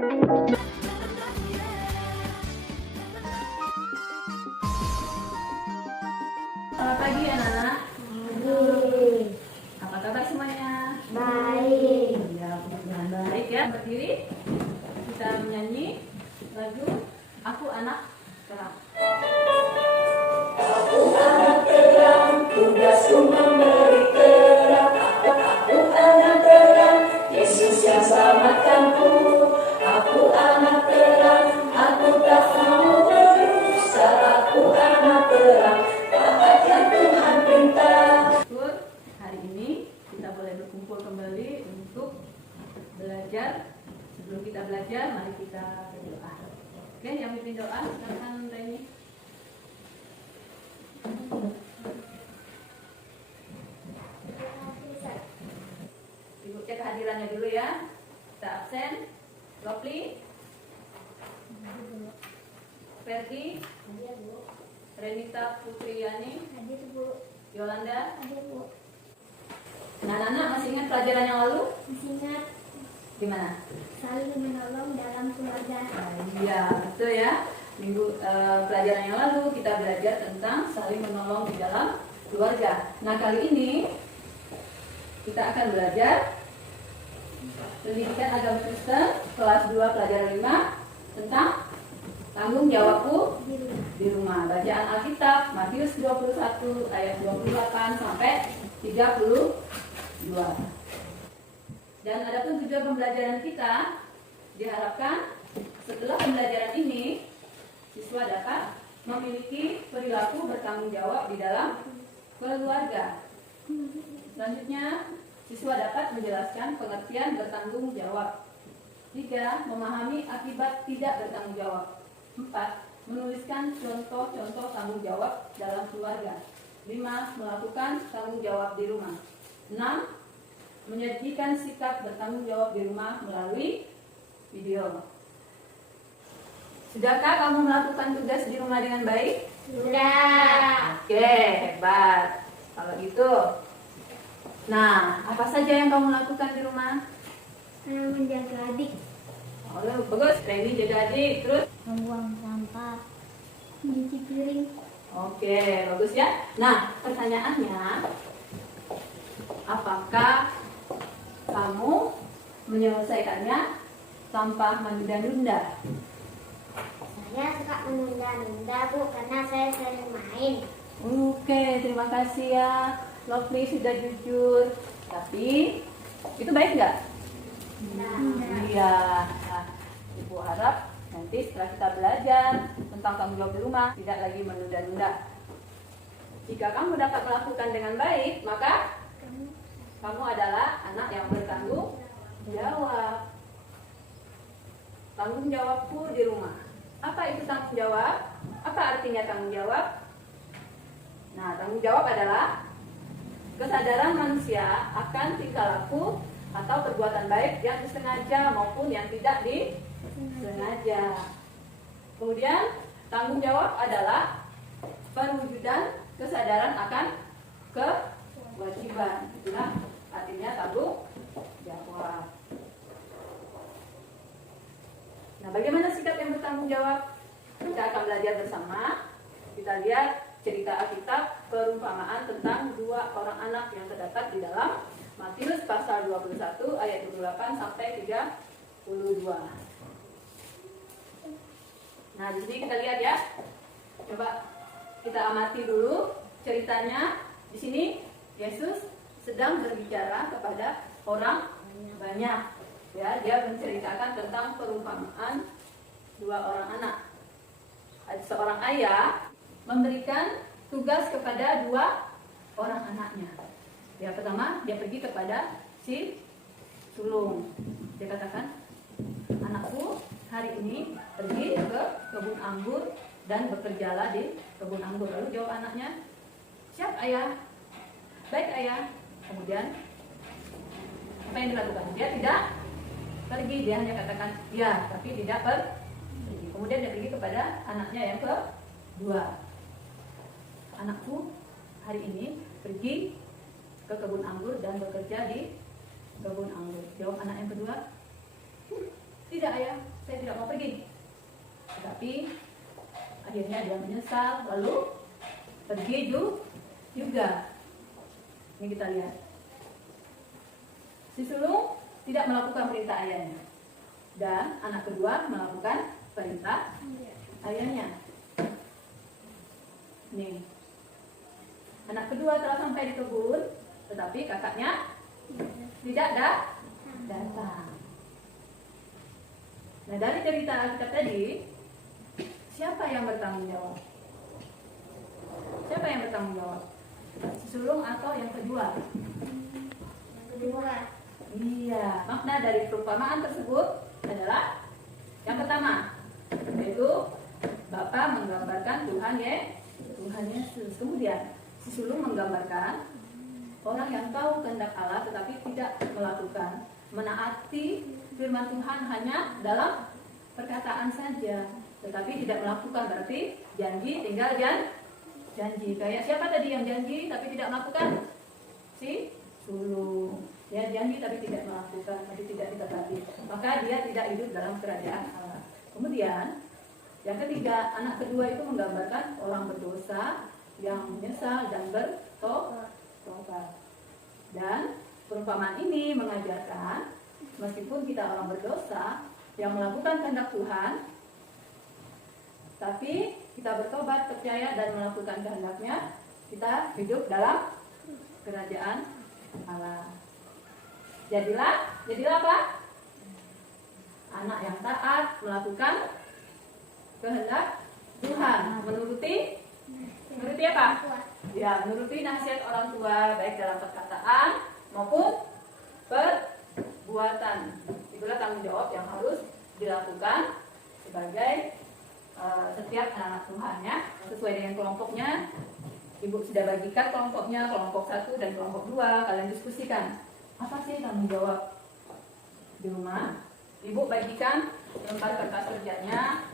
Selamat pagi anak-anak. Pagi. Apa kabar semuanya? Baik. Ya, mudah-mudahan baik ya. Berdiri, kita menyanyi lagu Aku Anak Terang. Aku anak terang, tugasku memberi terang. Aku anak terang, Yesus yang selamatkanku. Aku anak terang, aku tak mau berdosa. Aku anak terang, taat yang Tuhan perintah. Syukur, hari ini kita boleh berkumpul kembali untuk belajar. Sebelum kita belajar, mari kita berdoa. Oke, yang pimpin doa, silakan Reni. Ibu cek kehadirannya dulu ya. Kita absen. Lovely, Ferdi, Hadir, Bu. Renita Putriyani, Hadir, Bu. Yolanda. Hadir, Bu. Nah, anak-anak masih ingat pelajaran yang lalu? Masih ingat Di mana? saling menolong dalam keluarga. Iya, betul ya. Minggu pelajaran yang lalu kita belajar tentang saling menolong di dalam keluarga. Nah, kali ini kita akan belajar Pendidikan Agama Kristen kelas 2 pelajaran 5 tentang tanggung jawabku Di rumah. di rumah. Bacaan Alkitab Matius 21 ayat 28 sampai 32. Dan adapun tujuan pembelajaran kita, diharapkan setelah pembelajaran ini siswa dapat memiliki perilaku bertanggung jawab di dalam keluarga. Selanjutnya, siswa dapat menjelaskan pengertian bertanggung jawab. 3. Memahami akibat tidak bertanggung jawab. 4. Menuliskan contoh-contoh tanggung jawab dalam keluarga. 5. Melakukan tanggung jawab di rumah. 6. Menyajikan sikap bertanggung jawab di rumah melalui video. Sudahkah kamu melakukan tugas di rumah dengan baik? Sudah. Oke, hebat. Kalau gitu, nah, apa saja yang kamu lakukan di rumah? Saya menjaga adik. Oh, bagus. Reni jaga adik. Terus? Membuang sampah. Mencuci piring. Oke, bagus ya. Nah, pertanyaannya, apakah kamu menyelesaikannya tanpa menunda-nunda? Saya suka menunda-nunda, Bu, karena saya sering main. Oke, terima kasih ya. Lovely sudah jujur. Tapi, itu baik nggak? Iya. Nah, Ibu harap nanti setelah kita belajar tentang tanggung jawab di rumah, tidak lagi menunda-nunda. Jika kamu dapat melakukan dengan baik, maka kamu adalah anak yang bertanggung jawab. Tanggung jawabku di rumah. Apa itu tanggung jawab? Apa artinya tanggung jawab? Nah, tanggung jawab adalah kesadaran manusia akan tingkah laku atau perbuatan baik yang disengaja maupun yang tidak disengaja. Kemudian, tanggung jawab adalah perwujudan kesadaran akan kewajiban. Itulah artinya tanggung jawab. Nah, bagaimana sikap yang bertanggung jawab? Kita akan belajar bersama. Kita lihat cerita Alkitab perumpamaan tentang 2 orang anak yang terdapat di dalam Matius pasal 21 ayat 28 sampai 32. Nah, di sini kita lihat ya. Coba kita amati dulu ceritanya. Di sini Yesus sedang berbicara kepada orang banyak. Ya, dia menceritakan tentang perumpamaan 2 orang anak. Ada seorang ayah memberikan tugas kepada 2 orang anaknya. Yang pertama, dia pergi kepada si sulung. Dia katakan, anakku hari ini pergi ke kebun anggur dan bekerjalah di kebun anggur. Lalu jawab anaknya, siap ayah, baik ayah. Kemudian apa yang dilakukan? Dia tidak pergi, dia hanya katakan ya, tapi tidak pergi. Kemudian dia pergi kepada anaknya yang kedua. Anakku hari ini pergi ke kebun anggur dan bekerja di kebun anggur. Jawab anak yang kedua, Tidak ayah, saya tidak mau pergi. Tetapi akhirnya dia menyesal, lalu pergi juga. Ini kita lihat. Si sulung tidak melakukan perintah ayahnya, dan anak kedua melakukan perintah ayahnya. Nih, anak kedua telah sampai di kebun, tetapi kakaknya tidak datang. Nah, dari cerita Alkitab tadi, siapa yang bertanggung jawab? Siapa yang bertanggung jawab? Si sulung atau yang kedua? Yang kedua. Iya, makna dari perumpamaan tersebut adalah yang pertama, yaitu Bapa menggambarkan Tuhan Yesus. Kemudian si sulung menggambarkan orang yang tahu kehendak Allah tetapi tidak melakukan, menaati firman Tuhan hanya dalam perkataan saja, tetapi tidak melakukan. Berarti janji tinggal janji. Kayak siapa tadi yang janji tapi tidak melakukan? Si sulung. Ya, janji tapi tidak melakukan, tapi tidak ditepati. Maka dia tidak hidup dalam kerajaan Allah. Kemudian yang ketiga, anak kedua itu menggambarkan orang berdosa yang menyesal dan bertobat. Dan perumpamaan ini mengajarkan meskipun kita orang berdosa yang melakukan kehendak Tuhan, tapi kita bertobat, percaya dan melakukan kehendaknya, kita hidup dalam kerajaan Allah. Jadilah apa? Anak yang taat, melakukan kehendak Tuhan, menuruti apa? Ya, menuruti nasihat orang tua, baik dalam perkataan maupun perbuatan. Itulah tanggung jawab yang harus dilakukan sebagai setiap anak Tuhan, ya, sesuai dengan kelompoknya. Ibu sudah bagikan kelompoknya, kelompok 1 dan kelompok 2. Kalian diskusikan apa sih tanggung jawab di rumah. Ibu bagikan lembar kertas kerjanya.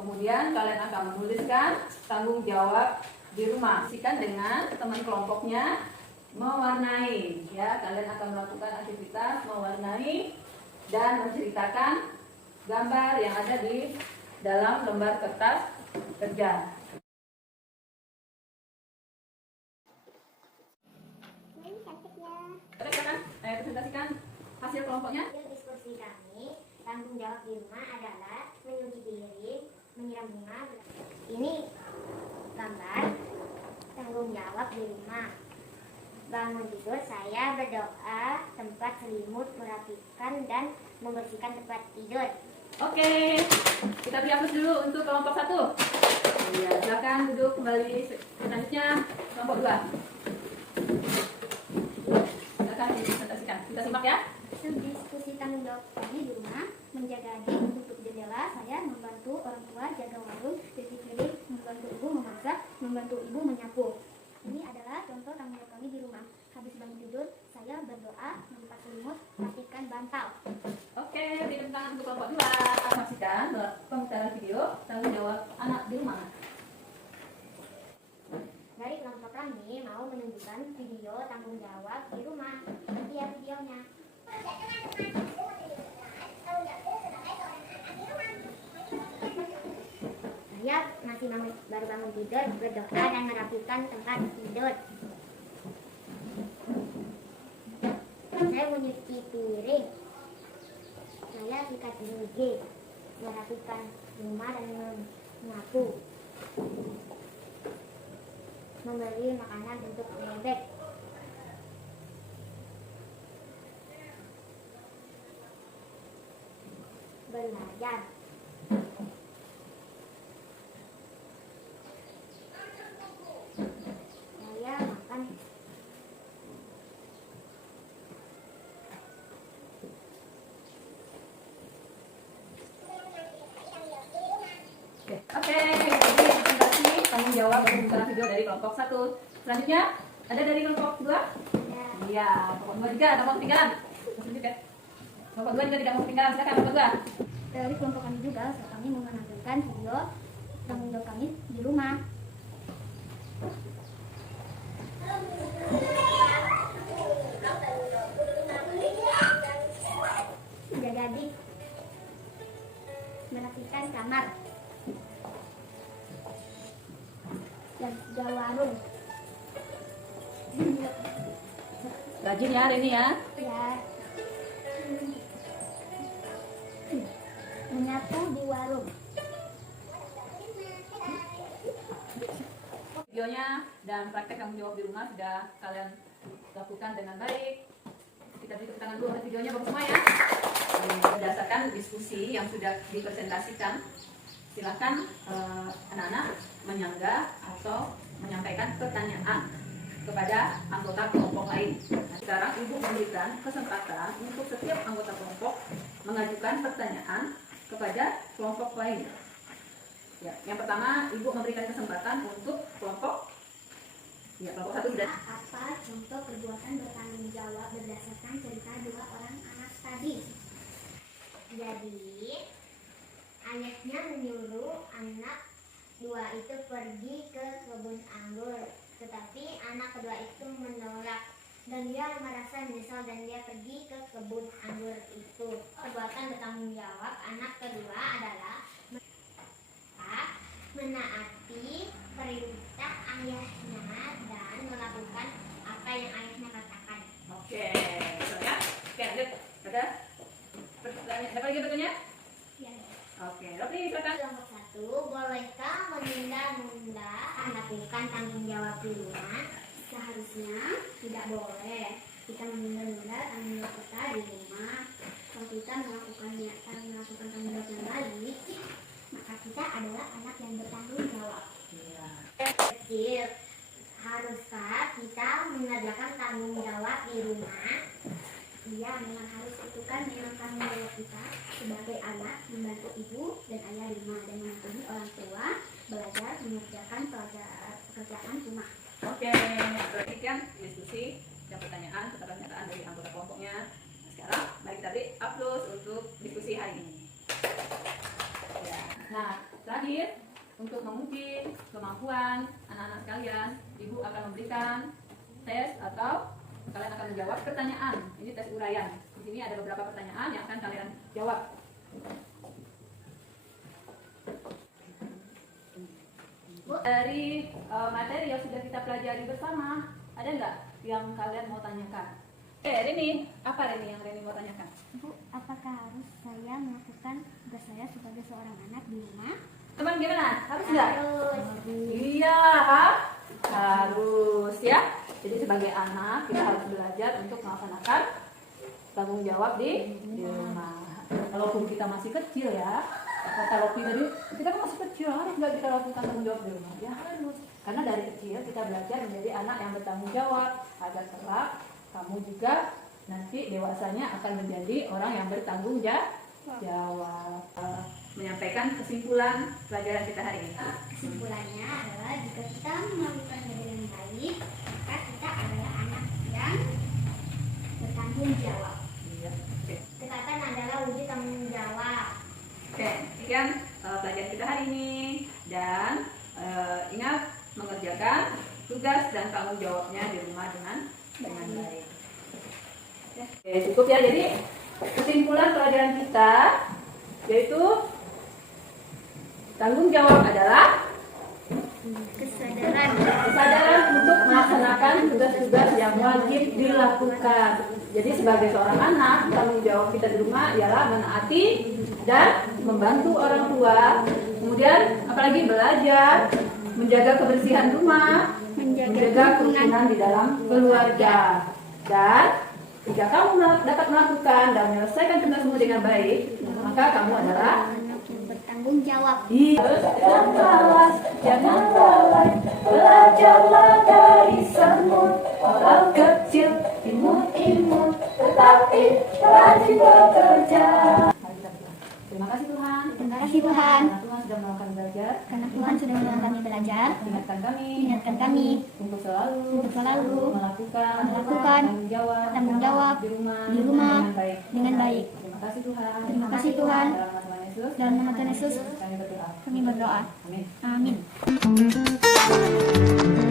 Kemudian kalian akan menuliskan tanggung jawab di rumah. Sikan dengan teman kelompoknya mewarnai, ya. Kalian akan melakukan aktivitas mewarnai dan menceritakan gambar yang ada di dalam lembar kertas kerja. Ini cantiknya. Ayo presentasikan hasil kelompoknya. Hasil diskusi kami, tanggung jawab di rumah adalah menyuci piring, menyiram bunga. Ini gambar tanggung jawab di rumah. Bangun tidur, saya berdoa, tempat selimut, merapikan dan membersihkan tempat tidur. Oke, kita beri aplaus dulu untuk kelompok 1. Ya, silakan duduk kembali. Selanjutnya kelompok 2. Silakan dipresentasikan. Kita simak, ya. Hasil diskusi tanggung jawab kami di rumah, menjaga adik, menutup jendela, saya membantu orang tua jaga warung, cuci piring, membantu ibu memasak, membantu ibu menyapu. Ini adalah contoh tanggung jawab kami di rumah. Habis bangun tidur, saya berdoa, melipat selimut, rapikan bantal. Oke, beri tepuk tangan untuk kelompok 2. Saksikan pemutaran video tanggung jawab anak di rumah. Dari kelompok kami mau menunjukkan video tanggung jawab di rumah. Lihat videonya. Saya masih baru bangun tidur, berdoa dan merapikan tempat tidur. Saya menyuci piring. Saya sikat gigi, merapikan rumah dan menyapu. Membeli makanan untuk bebek. Belajar. Saya makan. Oke, jadi presentasi tanggung jawab pemutaran video dari kelompok 1. Selanjutnya ada dari kelompok 2. Ya. Iya, kelompok 2 juga ada mau ketinggalan. Kelompok 2 juga tidak mau ketinggalan. Silakan kelompok 2. Dari kelompok kami juga, kami mau menampilkan video tanggung jawab kami di rumah. Jaga adik, jual warung. Rajin ya hari ini ya. Ya. Menyapu di warung. Videonya dan praktek tanggung jawab di rumah sudah kalian lakukan dengan baik. Kita beri tepuk tangan dulu untuk videonya bagus semua ya. Berdasarkan diskusi yang sudah dipresentasikan, silakan anak-anak menyanggah atau menyampaikan pertanyaan kepada anggota kelompok lain. Nah, sekarang Ibu memberikan kesempatan untuk setiap anggota kelompok mengajukan pertanyaan kepada kelompok lain. Ya, yang pertama Ibu memberikan kesempatan untuk kelompok satu sudah. Apa contoh perbuatan bertanggung jawab berdasarkan cerita dua orang anak tadi? Jadi, ayahnya menyuruh anak dua itu pergi ke kebun anggur, tetapi anak kedua itu menolak dan dia merasa menyesal dan dia pergi ke kebun anggur itu. Perbuatan bertanggung jawab anak kedua adalah menaati perintah ayahnya dan melakukan apa yang ayahnya katakan. Oke, ya. Oke, lanjut. Ada pertanyaan? Siapa lagi bertanya? Ya. Oke, Rafli silakan. Kelompok 1, bolehkah menunda-nunda melakukan tanggung jawab di rumah? Seharusnya tidak boleh kita menunda-nunda tanggung jawab kita di rumah. Kalau kita melakukan tanggung jawab yang baik, maka kita adalah anak yang bertanggung jawab. Iya. Kecil, haruskah kita mengerjakan tanggung jawab di rumah? Iya, memang harus, itu kan memang tanggung jawab kita sebagai anak, membantu ibu dan ayah di rumah dan membantu orang tua belajar mengerjakan pekerjaan rumah. Oke, perhatikan diskusi dan pertanyaan serta pernyataan dari anggota kelompoknya. Nah, sekarang mari kita beri aplaus untuk diskusi hari ini. Ya. Nah, terakhir untuk menguji kemampuan anak-anak sekalian, Ibu akan memberikan tes atau kalian akan menjawab pertanyaan. Ini tes uraian. Di sini ada beberapa pertanyaan yang akan kalian jawab. Dari materi yang sudah kita pelajari bersama, ada nggak yang kalian mau tanyakan? Rini, apa Rini yang Rini mau tanyakan? Bu, apakah harus saya melakukan tugas saya sebagai seorang anak di rumah? Teman gimana? Harus nggak? Harus. Iya, harus ya. Jadi sebagai anak kita harus belajar untuk melaksanakan tanggung jawab di rumah. Walaupun kita masih kecil ya, kata Lopi tadi, kita kan masih kecil, harus nggak kita lakukan tanggung jawab di rumah? Ya harus. Karena dari kecil kita belajar menjadi anak yang bertanggung jawab agar kelak kamu juga nanti dewasanya akan menjadi orang yang bertanggung jawab. Menyampaikan kesimpulan pelajaran kita hari ini. Kesimpulannya adalah jika kita melakukan dengan baik, maka kita adalah anak yang bertanggung jawab. Iya. Oke. Ketatan adalah wujud tanggung jawab. Oke, sekian pelajaran kita hari ini dan ingat mengerjakan tugas dan tanggung jawabnya di rumah dengan baik. Oke, cukup ya. Jadi kesimpulan pelajaran kita yaitu tanggung jawab adalah kesadaran untuk melaksanakan tugas-tugas yang wajib dilakukan. Jadi sebagai seorang anak, tanggung jawab kita di rumah ialah menaati dan membantu orang tua. Kemudian apalagi belajar, menjaga kebersihan rumah, menjaga kerukunan di dalam keluarga. Dan jika kamu dapat melakukan dan menyelesaikan tugasmu dengan baik, maka kamu adalah Bertanggung jawab. Jangan lalai, belajarlah dari semut orang kecil, imut-imut, tetapi rajin bekerja. Terima kasih Tuhan. Terima kasih Tuhan. Karena Tuhan sudah melakukan belajar. Karena Tuhan sudah menolong kami belajar. Ingatkan kami Untuk untuk selalu melakukan tanggung jawab di rumah dengan baik. Terima kasih Tuhan. Terima kasih Tuhan. Dalam nama Tuhan Yesus, Dalam nama Tuhan Yesus kami berdoa. kami berdoa. Amin. Amin.